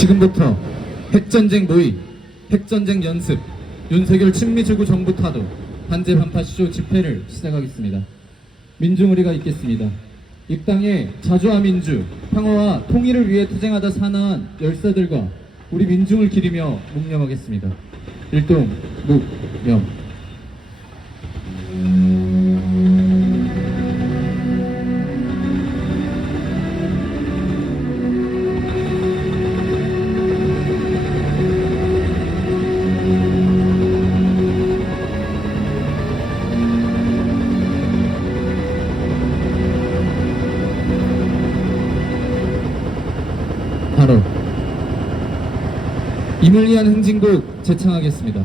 지금부터 핵전쟁 모의, 핵전쟁 연습, 윤석열 친미주구 정부 타도, 반제 반파쇼 집회를 시작하겠습니다. 민중의리가 있겠습니다. 입당의 자주와 민주, 평화와 통일을 위해 투쟁하다 사나운 열사들과 우리 민중을 기리며 묵념하겠습니다. 일동 묵념. 바로 임을 위한 행진곡 제창하겠습니다.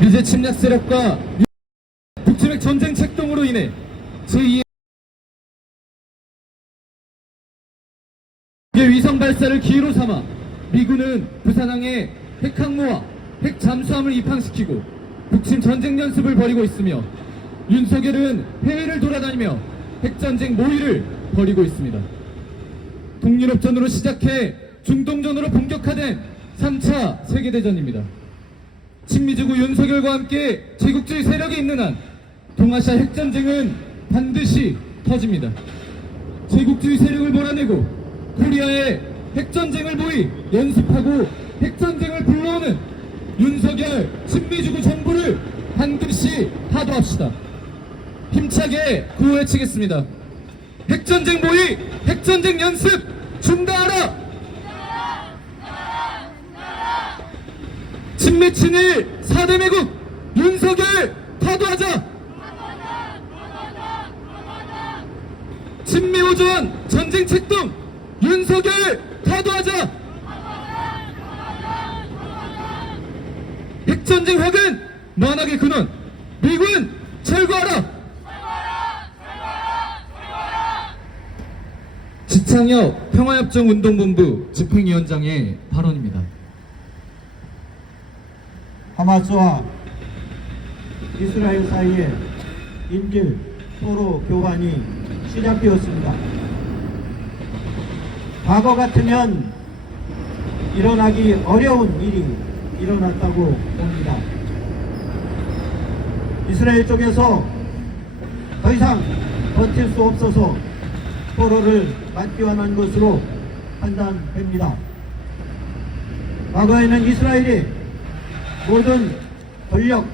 미제 침략 세력과 북침핵 전쟁 책동으로 인해 제2의 위성 발사를 기회로 삼아 미군은 부산항에 핵항모와 핵 잠수함을 입항시키고 북침 전쟁 연습을 벌이고 있으며, 윤석열은 해외를 돌아다니며 핵전쟁 모의를 벌이고 있습니다. 동유럽전으로 시작해 중동전으로 본격화된 3차 세계대전입니다. 친미주구 윤석열과 함께 제국주의 세력이 있는 한 동아시아 핵전쟁은 반드시 터집니다. 제국주의 세력을 몰아내고 코리아의 핵전쟁을 모의 연습하고 핵전쟁을 불러오는 윤석열 친미주구 정부를 반드시 타도합시다. 힘차게 구호해치겠습니다. 핵전쟁 모의, 핵전쟁 연습 중단하라! 친미 친일 4대 매국 윤석열 타도하자! 친미 오전 전쟁 책동 윤석열 타도하자! 핵전쟁 확은 만악의 근원 미군 철거하라! 지창혁 평화협정운동본부 집행위원장의 발언입니다. 하마스와 이스라엘 사이에 인질 포로 교환이 시작되었습니다. 과거 같으면 일어나기 어려운 일이 일어났다고 봅니다. 이스라엘 쪽에서 더 이상 버틸 수 없어서 포로를 맞교환한 것으로 판단됩니다. 과거에는 이스라엘이 모든 권력,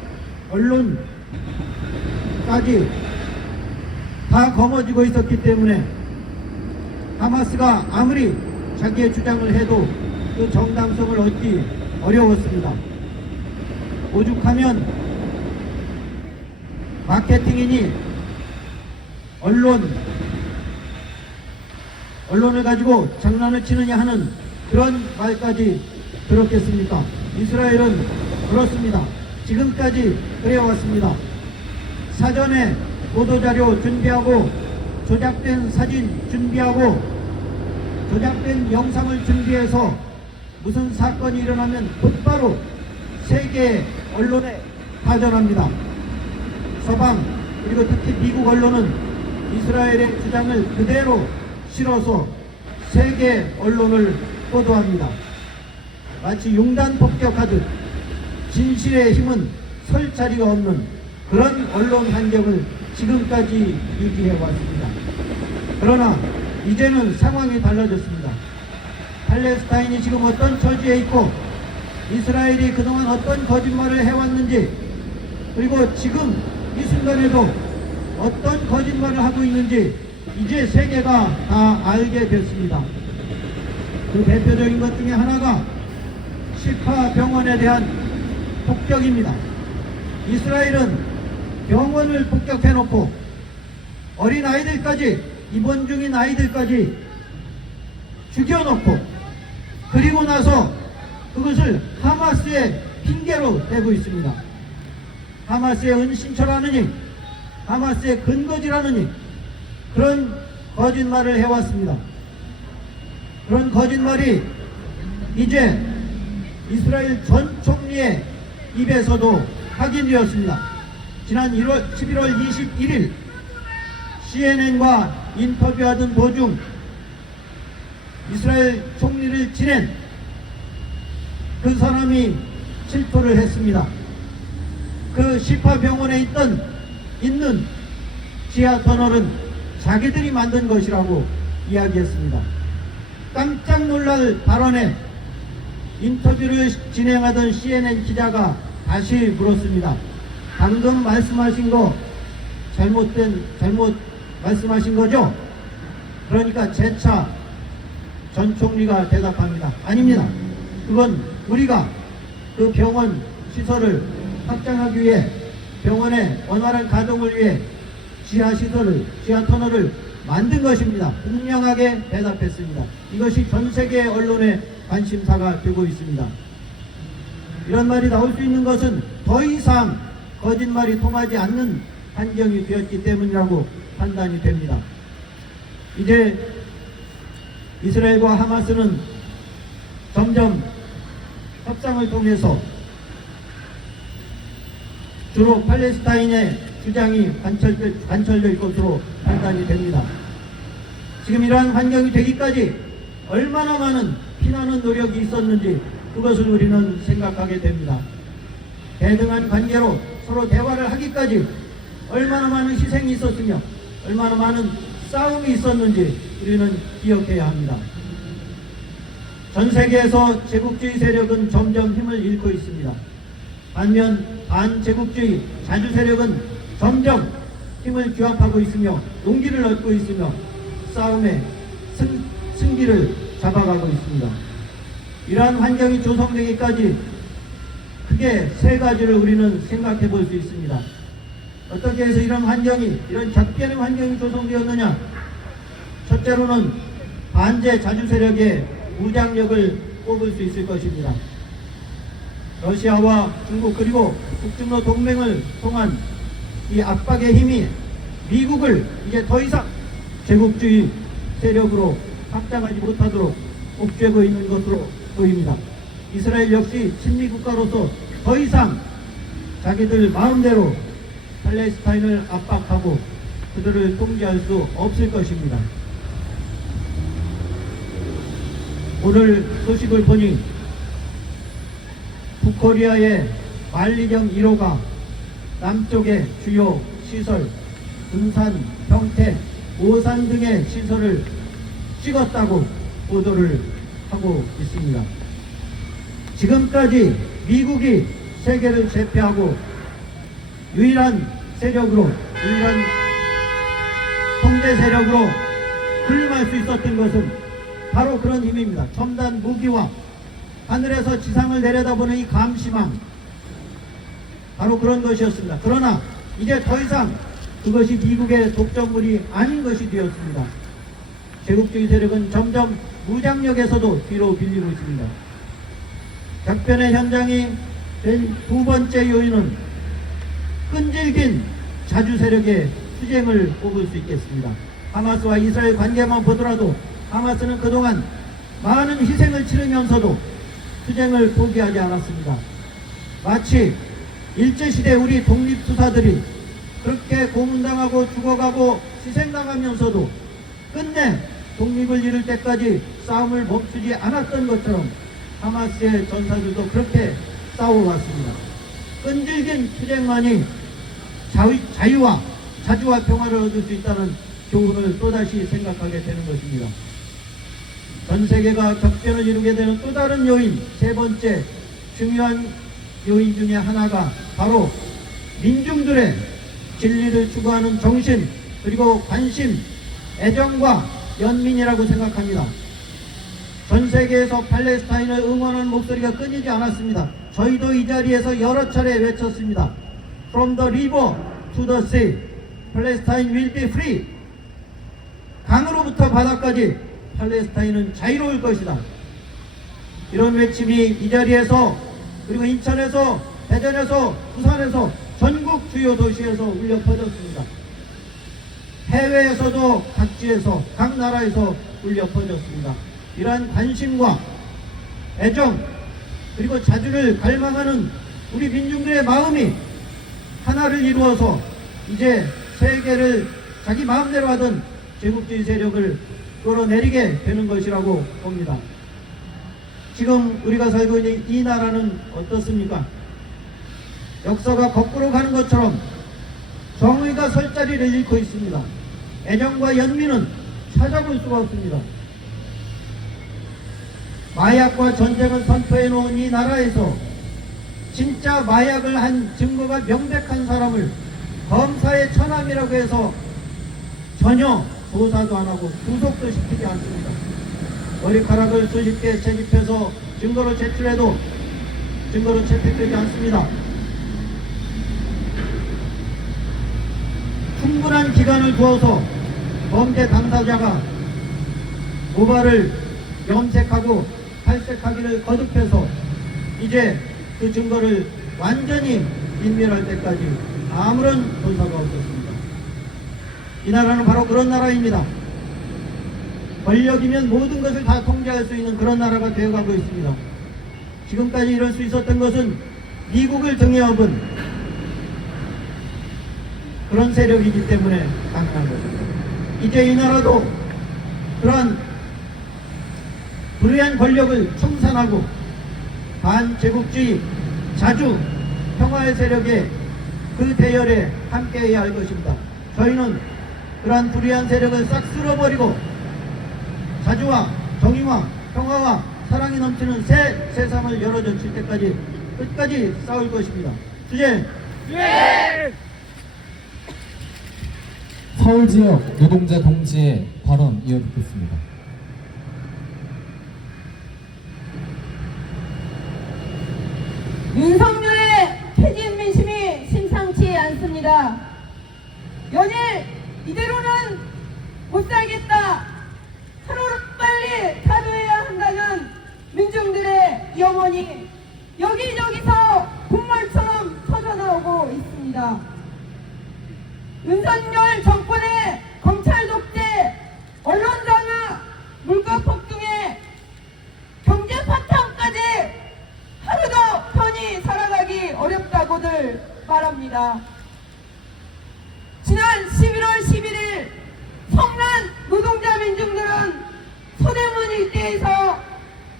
언론까지 다 거머쥐고 있었기 때문에 하마스가 아무리 자기의 주장을 해도 그 정당성을 얻기 어려웠습니다. 오죽하면 마케팅이니 언론을 가지고 장난을 치느냐 하는 그런 말까지 들었겠습니까? 이스라엘은 그렇습니다. 지금까지 그래왔습니다. 사전에 보도자료 준비하고 조작된 사진 준비하고 조작된 영상을 준비해서 무슨 사건이 일어나면 곧바로 세계 언론에 파전합니다. 서방 그리고 특히 미국 언론은 이스라엘의 주장을 그대로 치러서 세계 언론을 보도합니다. 마치 융단 폭격하듯 진실의 힘은 설 자리가 없는 그런 언론 환경을 지금까지 유지해 왔습니다. 그러나 이제는 상황이 달라졌습니다. 팔레스타인이 지금 어떤 처지에 있고 이스라엘이 그동안 어떤 거짓말을 해왔는지, 그리고 지금 이 순간에도 어떤 거짓말을 하고 있는지 이제 세계가 다 알게 됐습니다. 그 대표적인 것 중에 하나가 시파 병원에 대한 폭격입니다. 이스라엘은 병원을 폭격해놓고 어린 아이들까지, 입원 중인 아이들까지 죽여놓고, 그리고 나서 그것을 하마스의 핑계로 대고 있습니다. 하마스의 은신처라느니, 하마스의 근거지라느니 그런 거짓말을 해왔습니다. 그런 거짓말이 이제 이스라엘 전 총리의 입에서도 확인되었습니다. 지난 11월 21일 CNN과 인터뷰하던 도중 이스라엘 총리를 지낸 그 사람이 실토를 했습니다. 그 시파 병원에 있는 지하 터널은 자기들이 만든 것이라고 이야기했습니다. 깜짝 놀랄 발언에 인터뷰를 진행하던 CNN 기자가 다시 물었습니다. 방금 말씀하신 거 잘못 말씀하신 거죠? 그러니까 재차 전 총리가 대답합니다. 아닙니다. 그건 우리가 그 병원 시설을 확장하기 위해, 병원의 원활한 가동을 위해 지하 터널을 만든 것입니다. 분명하게 대답했습니다. 이것이 전 세계 언론의 관심사가 되고 있습니다. 이런 말이 나올 수 있는 것은 더 이상 거짓말이 통하지 않는 환경이 되었기 때문이라고 판단이 됩니다. 이제 이스라엘과 하마스는 점점 협상을 통해서 주로 팔레스타인의 주장이 관철될 것으로 판단이 됩니다. 지금 이러한 환경이 되기까지 얼마나 많은 피나는 노력이 있었는지 그것을 우리는 생각하게 됩니다. 대등한 관계로 서로 대화를 하기까지 얼마나 많은 희생이 있었으며 얼마나 많은 싸움이 있었는지 우리는 기억해야 합니다. 전 세계에서 제국주의 세력은 점점 힘을 잃고 있습니다. 반면 반제국주의 자주 세력은 점점 힘을 규합하고 있으며 용기를 얻고 있으며 싸움의 승기를 잡아가고 있습니다. 이러한 환경이 조성되기까지 크게 세 가지를 우리는 생각해 볼 수 있습니다. 어떻게 해서 이런 격변의 환경이 조성되었느냐? 첫째로는 반제 자주 세력의 무장력을 꼽을 수 있을 것입니다. 러시아와 중국 그리고 북중러 동맹을 통한 이 압박의 힘이 미국을 이제 더 이상 제국주의 세력으로 확장하지 못하도록 옥죄고 있는 것으로 보입니다. 이스라엘 역시 친미국가로서 더 이상 자기들 마음대로 팔레스타인을 압박하고 그들을 통제할 수 없을 것입니다. 오늘 소식을 보니 북코리아의 만리경 1호가 남쪽의 주요 시설, 군산, 평택, 오산 등의 시설을 찍었다고 보도를 하고 있습니다. 지금까지 미국이 세계를 제패하고 유일한 통제 세력으로 군림할 수 있었던 것은 바로 그런 힘입니다. 첨단 무기와 하늘에서 지상을 내려다보는 이 감시망, 바로 그런 것이었습니다. 그러나 이제 더 이상 그것이 미국의 독점물이 아닌 것이 되었습니다. 제국주의 세력은 점점 무장력에서도 뒤로 빌리고 있습니다. 격변의 현장이 된 두 번째 요인은 끈질긴 자주 세력의 투쟁을 꼽을 수 있겠습니다. 하마스와 이스라엘 관계만 보더라도 하마스는 그동안 많은 희생을 치르면서도 투쟁을 포기하지 않았습니다. 마치 일제시대 우리 독립투사들이 그렇게 고문당하고 죽어가고 희생당하면서도 끝내 독립을 이룰 때까지 싸움을 멈추지 않았던 것처럼 하마스의 전사들도 그렇게 싸워왔습니다. 끈질긴 투쟁만이 자유와 자주와 평화를 얻을 수 있다는 교훈을 또다시 생각하게 되는 것입니다. 전 세계가 격변을 이루게 되는 또 다른 요인, 세 번째 중요한 요인 중에 하나가 바로 민중들의 진리를 추구하는 정신, 그리고 관심, 애정과 연민이라고 생각합니다. 전 세계에서 팔레스타인을 응원하는 목소리가 끊이지 않았습니다. 저희도 이 자리에서 여러 차례 외쳤습니다. From the river to the sea, Palestine will be free. 강으로부터 바다까지 팔레스타인은 자유로울 것이다. 이런 외침이 이 자리에서, 그리고 인천에서, 대전에서, 부산에서, 전국 주요 도시에서 울려 퍼졌습니다. 해외에서도 각지에서, 각 나라에서 울려 퍼졌습니다. 이러한 관심과 애정, 그리고 자주를 갈망하는 우리 민중들의 마음이 하나를 이루어서 이제 세계를 자기 마음대로 하던 제국주의 세력을 끌어내리게 되는 것이라고 봅니다. 지금 우리가 살고 있는 이 나라는 어떻습니까? 역사가 거꾸로 가는 것처럼 정의가 설 자리를 잃고 있습니다. 애정과 연민은 찾아볼 수가 없습니다. 마약과 전쟁을 선포해 놓은 이 나라에서 진짜 마약을 한 증거가 명백한 사람을 검사의 처남이라고 해서 전혀 조사도 안 하고 구속도 시키지 않습니다. 머리카락을 수십 개 채집해서 증거로 제출해도 증거로 채택되지 않습니다. 충분한 기간을 두어서 범죄 당사자가 고발을 염색하고 탈색하기를 거듭해서 이제 그 증거를 완전히 인멸할 때까지 아무런 조사가 없었습니다. 이 나라는 바로 그런 나라입니다. 권력이면 모든 것을 다 통제할 수 있는 그런 나라가 되어가고 있습니다. 지금까지 이럴 수 있었던 것은 미국을 등에 업은 그런 세력이기 때문에 가능한 것입니다. 이제 이 나라도 그러한 불의한 권력을 청산하고 반제국주의, 자주, 평화의 세력의 그 대열에 함께해야 할 것입니다. 저희는 그러한 불의한 세력을 싹 쓸어버리고 자주와 정의와 평화와 사랑이 넘치는 새 세상을 열어젖힐 때까지 끝까지 싸울 것입니다. 주제! 예! 서울 지역 노동자 동지의 발언 이어 듣겠습니다. 윤석열의 퇴진 민심이 심상치 않습니다. 연일 이대로는 못 살겠다, 하루빨리 타도해야 한다는 민중들의 염원이 여기저기서 군말처럼 터져나오고 있습니다. 윤석열 정권의 검찰 독재, 언론 장악, 물가 폭등에 경제 파탄까지 하루도 편히 살아가기 어렵다고들 말합니다. 지난 11월 11일 성난 노동자 민중들은 서대문 일대에서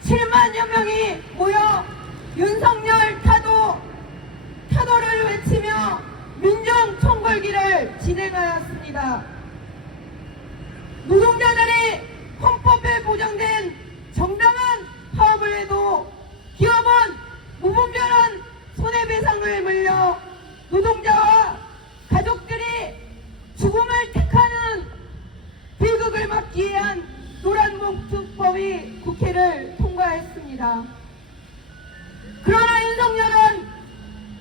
7만여 명이 모여 윤석열 타도를 외치며 민중 총궐기를 진행하였습니다. 노동자들이 헌법에 보장된 정당한 파업을 해도 기업은 무분별한 손해배상을 물려 노동자와 가족들이 죽음을 택하는 비극을 막기 위한 노란봉투법이 국회를 통과했습니다. 그러나 윤석열은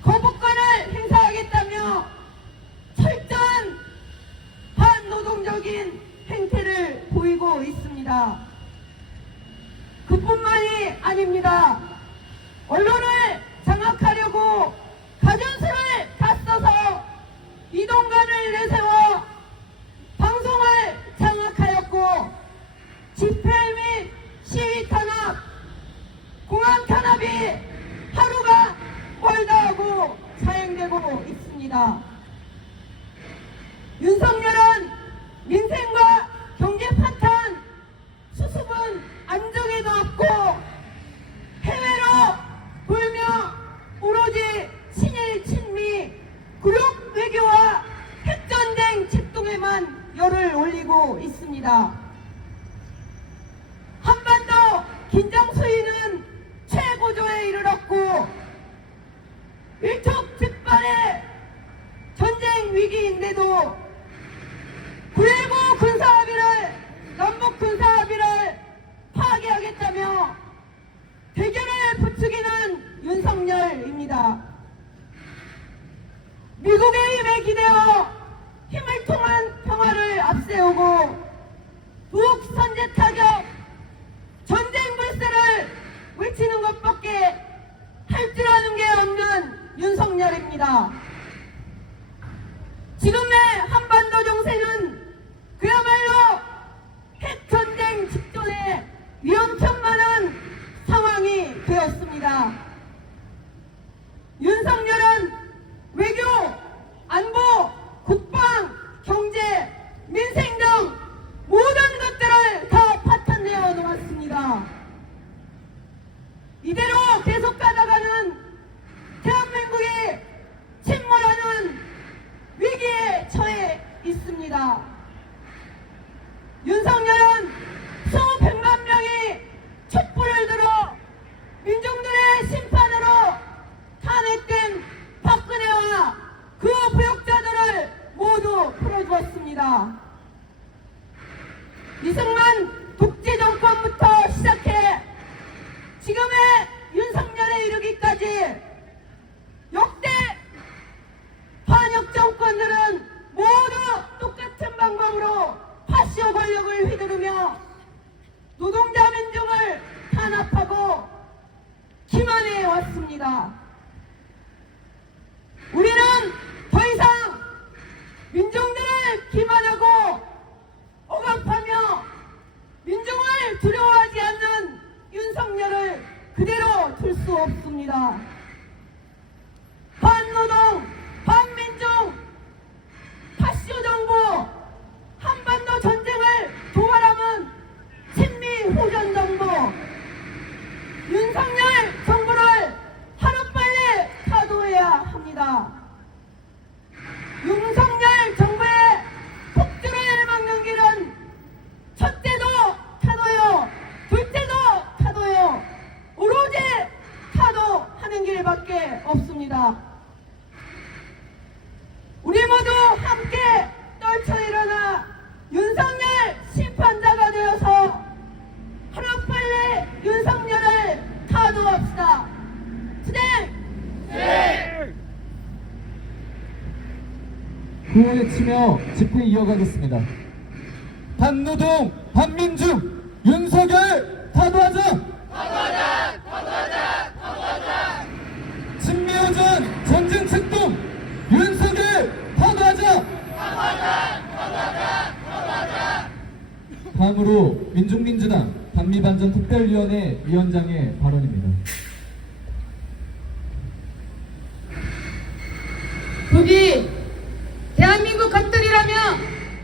거부권을 행사하겠다며 철저한 반노동적인 행태를 보이고 있습니다. 그뿐만이 아닙니다. 언론을 장악하려고 가전수를 다 써서 이동관을 내세워 방송을 장악하였고 집회 및 시위 탄압, 공항 탄압이 하루가 멀다 하고 사행되고 있습니다. 윤석열은 민생과 경제 파탄, 속도를 올리고 있습니다. 한반도 긴장 수위는 최고조에 이르렀고 일촉즉발의 전쟁 위기인데도 9.19 군사합의를 남북 군사합의를 파기하겠다며 대결을 부추기는 윤석열입니다. 미국의 힘에 기대어 힘을 통한 평화를 앞세우고 북 선제 타격 전쟁 불세를 외치는 것밖에 할 줄 아는 게 없는 윤석열입니다. 지금의 한반도 정세는 그야말로 핵전쟁 직전에 위험천만한 상황이 되었습니다. 윤석열은 외교, 안보, 국방, 경제, 민생 등 모든 것들을 다 파탄내어 놓았습니다. 이대로 계속 가다가는 대한민국이 침몰하는 위기에 처해 있습니다. 윤석열은 수백만 명이 촛불을 들어 민중들의 심판으로 탄핵된 박근혜와 그 부역자들을 모두 풀어주었습니다. 이승만 독재 정권부터 시작해 지금의 윤석열에 이르기까지 역대 반역 정권들은 모두 똑같은 방법으로 파시오 권력을 휘두르며 노동자 민중을 탄압하고 기만해 왔습니다. 우리는 더 이상 민중들을 기만하고 억압하며 민중을 두려워하지 않는 윤석열을 그대로 둘 수 없습니다. 반노동, 반민중, 파시오 정부, 한반도 전쟁을 도발하면 친미 호전 정부, 윤석열 정부를 하루빨리 타도해야 합니다. 윤석열 정부의 폭주를 막는 길은 첫째도 타도요, 둘째도 타도요, 오로지 타도하는 길밖에 없습니다. 우리 모두 함께 떨쳐 일어나 윤석열 심판자가 되어서 하루빨리 윤석열을 타도합시다. 투쟁! 구호 외치며 집회 이어가겠습니다. 반노동, 반민중, 윤석열 타도하자! 타도하자! 타도하자! 타도하자! 친미호전, 전쟁 책동, 윤석열 타도하자! 타도하자! 타도하자! 타도하자! 다음으로 민중민주당 반미반전 특별위원회 위원장의 발언입니다. 북이 대한민국 것들이라며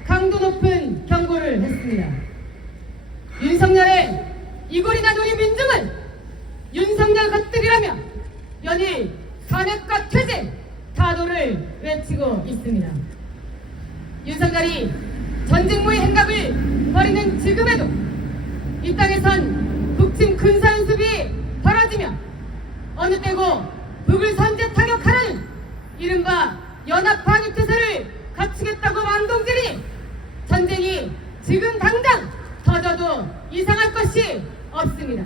강도 높은 경고를 했습니다. 윤석열의 이골이나 우리 민중은 윤석열 것들이라며 연일 탄핵과 퇴진, 타도를 외치고 있습니다. 윤석열이 전쟁모의 행각을 벌이는 지금에도 이 땅에선 북침 군사연습이 벌어지며 어느 때고 북을 선제 타격하라는 이른바 연합방위태세를 갖추겠다고 만동질이 전쟁이 지금 당장 터져도 이상할 것이 없습니다.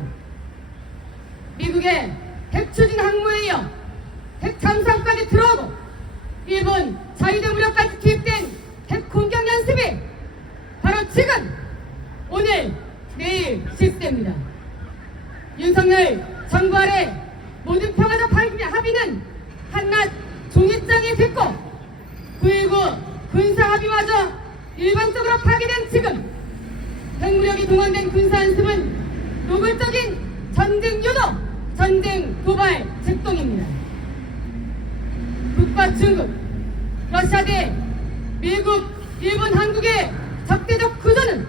미국의 핵추진 항모에 이어 핵잠수함까지 들어오고 일본 자위대 무력까지 투입된 핵공격 연습이 바로 지금 오늘 내일 실시됩니다. 윤석열 정부 아래 모든 평화적 합의는 한낱 종이장이 됐고 9.19 군사합의마저 일방적으로 파기된 지금 핵무력이 동원된 군사연습은 노골적인 전쟁 유도, 전쟁 도발 책동입니다. 북과 중국, 러시아 대 미국, 일본, 한국의 적대적 구도는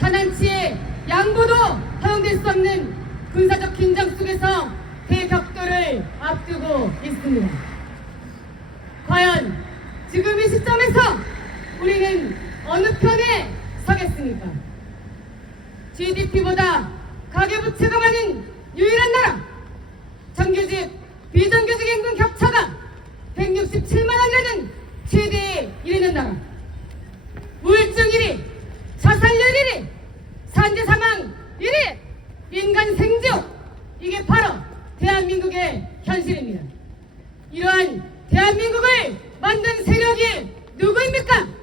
단한치의 양보도 허용될 수 없는 군사적 긴장 속에서 대격돌을 앞두고 있습니다. 과연 지금 이 시점에서 우리는 어느 편에 서겠습니까? GDP보다 가계부채가 많은 유일한 나라, 정규직, 비정규직 임금 격차가 167만 원이라는 최대에 이르는 나라, 우울증 1위, 자살률 1위, 산재 사망 1위, 인간 생지옥, 이게 바로 대한민국의 현실입니다. 이러한 대한민국을 만든 세력이 누구입니까?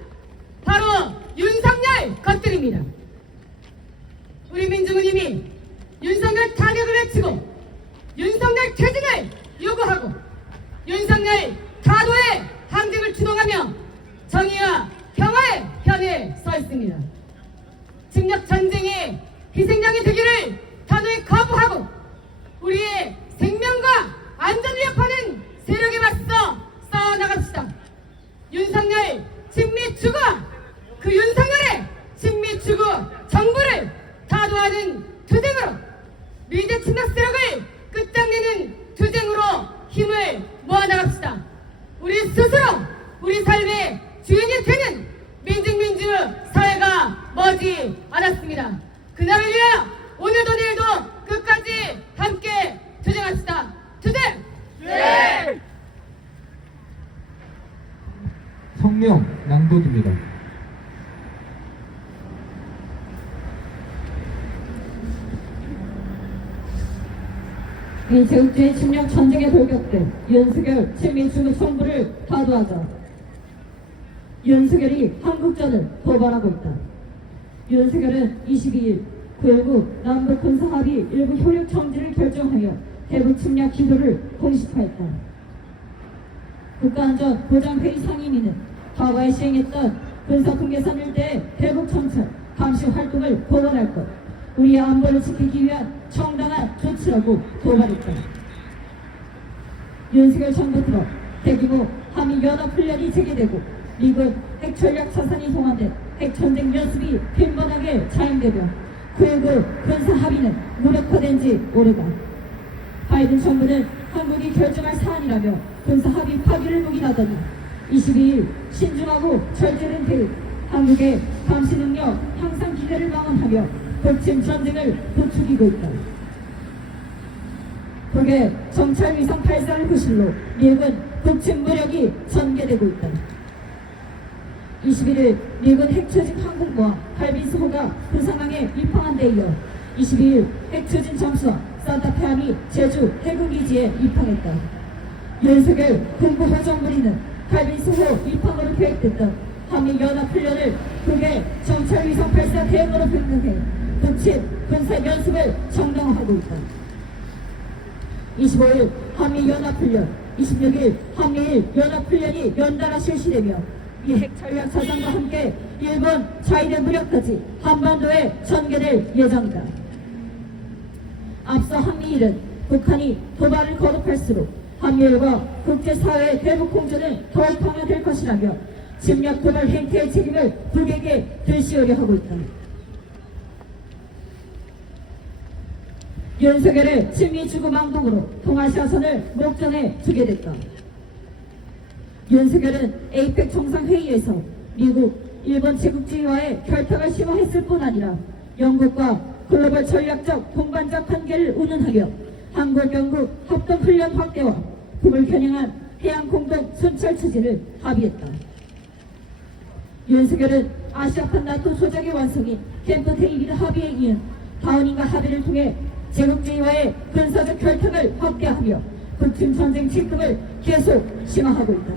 바로 윤석열 것들입니다. 우리 민중은 이미 윤석열 탄핵을 외치고 윤석열 퇴진을 요구하고 윤석열 타도의 항쟁을 추동하며 정의와 평화의 편에 서 있습니다. 침략 전쟁의 희생양이 되기를 단호히 거부하고 우리의 생명과 안전을 위협하는 세력에 맞서 싸워나갑시다. 윤석열 친미 추구, 그 윤석열의 친미 추구 정부를 타도하는 투쟁으로, 미제 침략 세력을 끝장내는 투쟁으로 힘을 모아나갑시다. 우리 스스로 우리 삶의 주인이 되는 민중민주 사회가 머지 않았습니다. 그날을 위하여 오늘도 내일도 끝까지 함께 투쟁합시다. 투쟁! 네! 성명 낭독입니다. 이 제국주의 침략 전쟁에 돌격된 윤석열 친민주의 정부를 타도하자. 윤석열이 한국전을 도발하고 있다. 윤석열은 22일 9.19 남북 군사합의 일부 효력 정지를 결정하여 대북 침략 기조를 공식화했다. 국가안전보장회의 상임위는 과거에 시행했던 군사분계선 일대의 대북 정찰 감시 활동을 복원할 것, 우리의 안보를 지키기 위한 정당한 조치라고 도발했다. 윤석열 정부 들어 대규모 한미연합훈련이 재개되고 미군 핵전략 자산이 동원된 핵전쟁 연습이 빈번하게 자행되며 9.19 군사합의는 무력화된 지 오래다. 바이든 정부는 한국이 결정할 사안이라며 군사합의 파기를 묵인하더니 22일 신중하고 절제된 대응, 한국의 감시 능력 향상 기대를 망언하며 북침 전쟁을 부추기고 있다. 북의 정찰 위성 발사를 구실로 미군 북침 무력이 전개되고 있다. 21일 미군 핵추진 항공모함 할빈스호가 부산항에 입항한 데 이어 22일 핵추진 잠수함 산타페함이 제주 해군기지에 입항했다. 윤석열 군부호정부리는 할빈스호 입항으로 계획됐던 한미연합훈련을 북의 정찰위성 발사 대응으로 변경해 북침 군사연습을 정당화하고 있다. 25일 한미연합훈련, 26일 한미일 연합훈련이 연달아 실시되며 이 핵전략 자산과 함께 일본 자위대 무력까지 한반도에 전개될 예정이다. 앞서 한미일은 북한이 도발을 거듭할수록 한미일과 국제사회의 대북 공조는 더욱 강화될 것이라며 침략 도발 행태의 책임을 북에게 들씌우려 하고 있다. 윤석열의 친미주구망동으로 동아시아선을 목전에 두게 됐다. 윤석열은 에이펙 정상회의에서 미국, 일본 제국주의와의 결탁을 심화했을 뿐 아니라 영국과 글로벌 전략적 동반자 관계를 운운하며 한국-영국 합동훈련 확대와 북을 겨냥한 해양공동 순찰 추진을 합의했다. 윤석열은 아시아판 나토 조작의 완성인 캠프 데이비드 합의에 이은 다운인가 합의를 통해 제국주의와의 군사적 결탁을 확대하며 북침 전쟁 직급을 계속 심화하고 있다.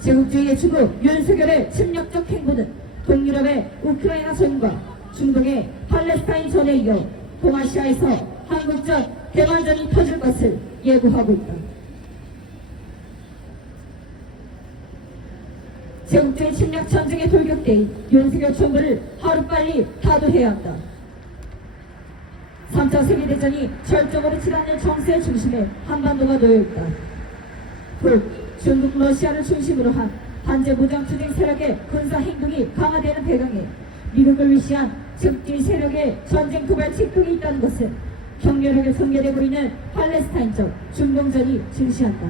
제국주의의 주부 윤석열의 침략적 행보는 동유럽의 우크라이나 전과 중동의 팔레스타인 전에 이어 동아시아에서 한국전 대만전이 터질 것을 예고하고 있다. 제국주의 침략 전쟁에 돌격된 윤석열 정부를 하루빨리 타도해야 한다. 3차 세계대전이 절정으로 치닫는 정세의 중심에 한반도가 놓여있다. 북, 중국, 러시아를 중심으로 한 반제 무장 투쟁 세력의 군사 행동이 강화되는 배경에 미국을 위시한 적지 세력의 전쟁 도발 직동이 있다는 것은 격렬하게 전개되고 있는 팔레스타인적 중동전이 증시한다.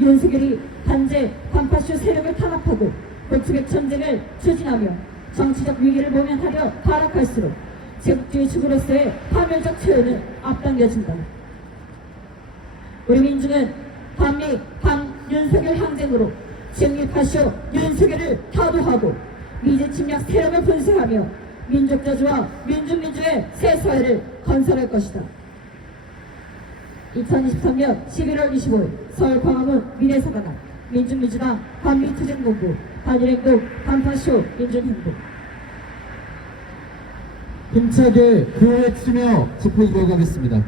윤석열이 반제 반파쇼 세력을 탄압하고 고추백 전쟁을 추진하며 정치적 위기를 모면하려 발악할수록 제국주의 측으로서의 파멸적 체험은 앞당겨진다. 우리 민중은 반미 반윤석열 항쟁으로 직립하시오 윤석열을 타도하고 미제 침략 세력을 분쇄하며 민족저주와 민중민주의 새 사회를 건설할 것이다. 2023년 11월 25일 서울 광화문 미래사관앞 민중민주당 반미투쟁본부 단일행동 반파쇼 민중행동. 힘차게 구호외치며 집회 이어가겠습니다.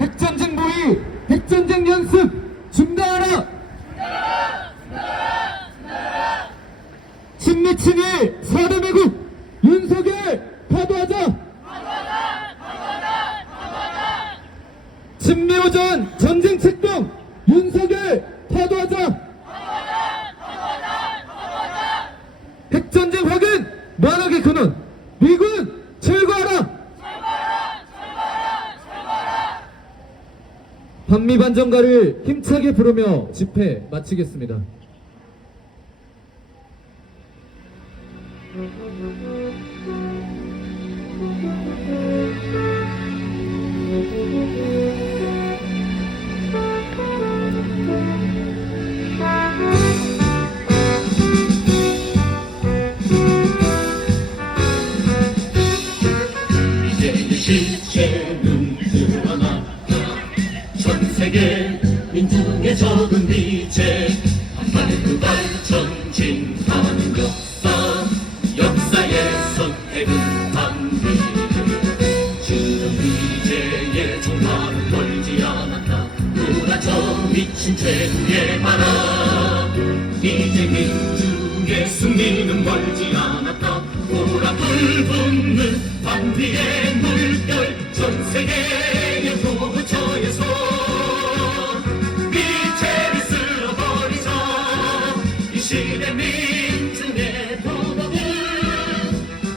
핵전쟁 모의, 핵전쟁 연습 중단하라! 친미친일 4대 매국 윤석열 파도하자! 친미오전 전쟁 책동 윤석열 파도하자! 핵전쟁 확인 만악의 근원 미군 철거하라! 반미 반정가를 힘차게 부르며 집회 마치겠습니다. 이제는 실체는 드러나 전 세계 민중의 적은 미제 한반의 그발 전진하는 역사의 선택은 반비 지금 미제의 종말은 멀지 않았다. 우라져 미친 최후의 바람 이제 민중의 승리는 멀지 않았다. 보라 불붙는 반비의 물결 전 세계의 도부처에서 미제를 쓸어버리자. 이 시대 민중의 도덕은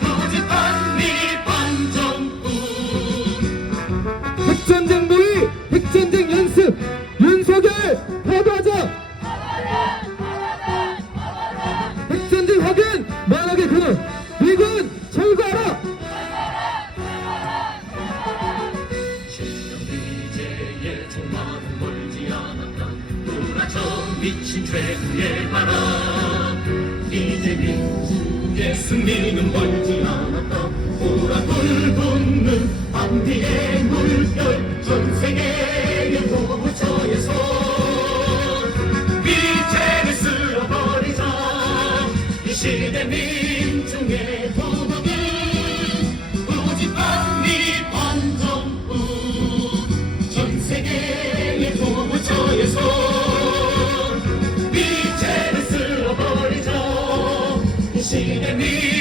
오직 반미 반정부. 핵전쟁 모의, 핵전쟁 연습 윤석열 파도하자! 핵전쟁 확인 만악의 근원 미군 철거하라! 미제의 종말은 멀지 않았다. 우라져 미친 최후의 바람 이제 민중의 승리는 멀지 않았다. 보라 불붙는 반비의 물결 전 세계의 도부처에서 미제를 쓸어버리자. 이 시대 민중의 도덕은 오직 반미 반정부 전 세계의 도부처에서 미제를 쓸어버리자. 이 시대 민